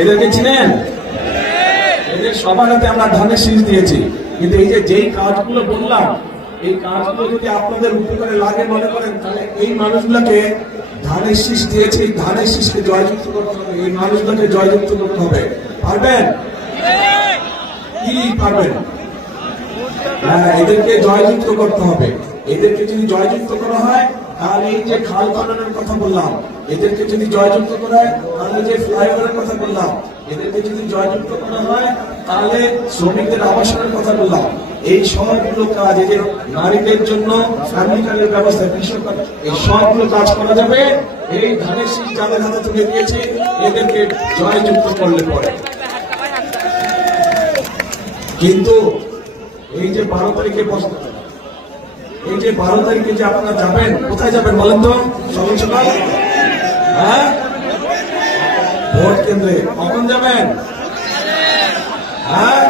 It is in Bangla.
এদেরকে চিনেন? এদের সবার হাতে আমরা ধানের শীষ দিয়েছি, কিন্তু এই যে যেই কাজগুলো বললাম, এই কাজগুলো যদি আপনাদের উপকারে লাগে মনে করেন, তাহলে এই মানুষগুলোকে ধানের শীষ দিয়েছে, এই ধানের শীষকে জয়যুক্ত করতে হবে, এই মানুষগুলোকে জয়যুক্ত করতে হবে। পারবেন কি? পারবেন? হ্যাঁ, এদেরকে জয়যুক্ত করতে হবে। এদেরকে যদি জয়যুক্ত করা হয়, তাহলে এই যে খাল খননের কথা বললাম, এদেরকে যদি জয়যুক্ত করা হয়, তাহলে যে ফ্লাইওভারের কথা বললাম, এদেরকে যদি জয়যুক্ত করা হয়, তাহলে শ্রমিকদের আবাসনের কথা বললাম, এই সবগুলো কাজ, এই যে নারীদের জন্য ফার্নিচারের ব্যবস্থা, কৃষক, এই সবগুলো কাজ করা যাবে এই ধানের শীষ যাদের হাতে তুলে দিয়েছে এদেরকে জয়যুক্ত করলে পরে। কিন্তু এই যে 12 তারিখে বসতে, এই যে 12 তারিখে যে আপনারা যাবেন, কোথায় যাবেন বলেন তো? সকাল সকাল, হ্যাঁ, ভোট কেন্দ্রে। কখন যাবেন? হ্যাঁ,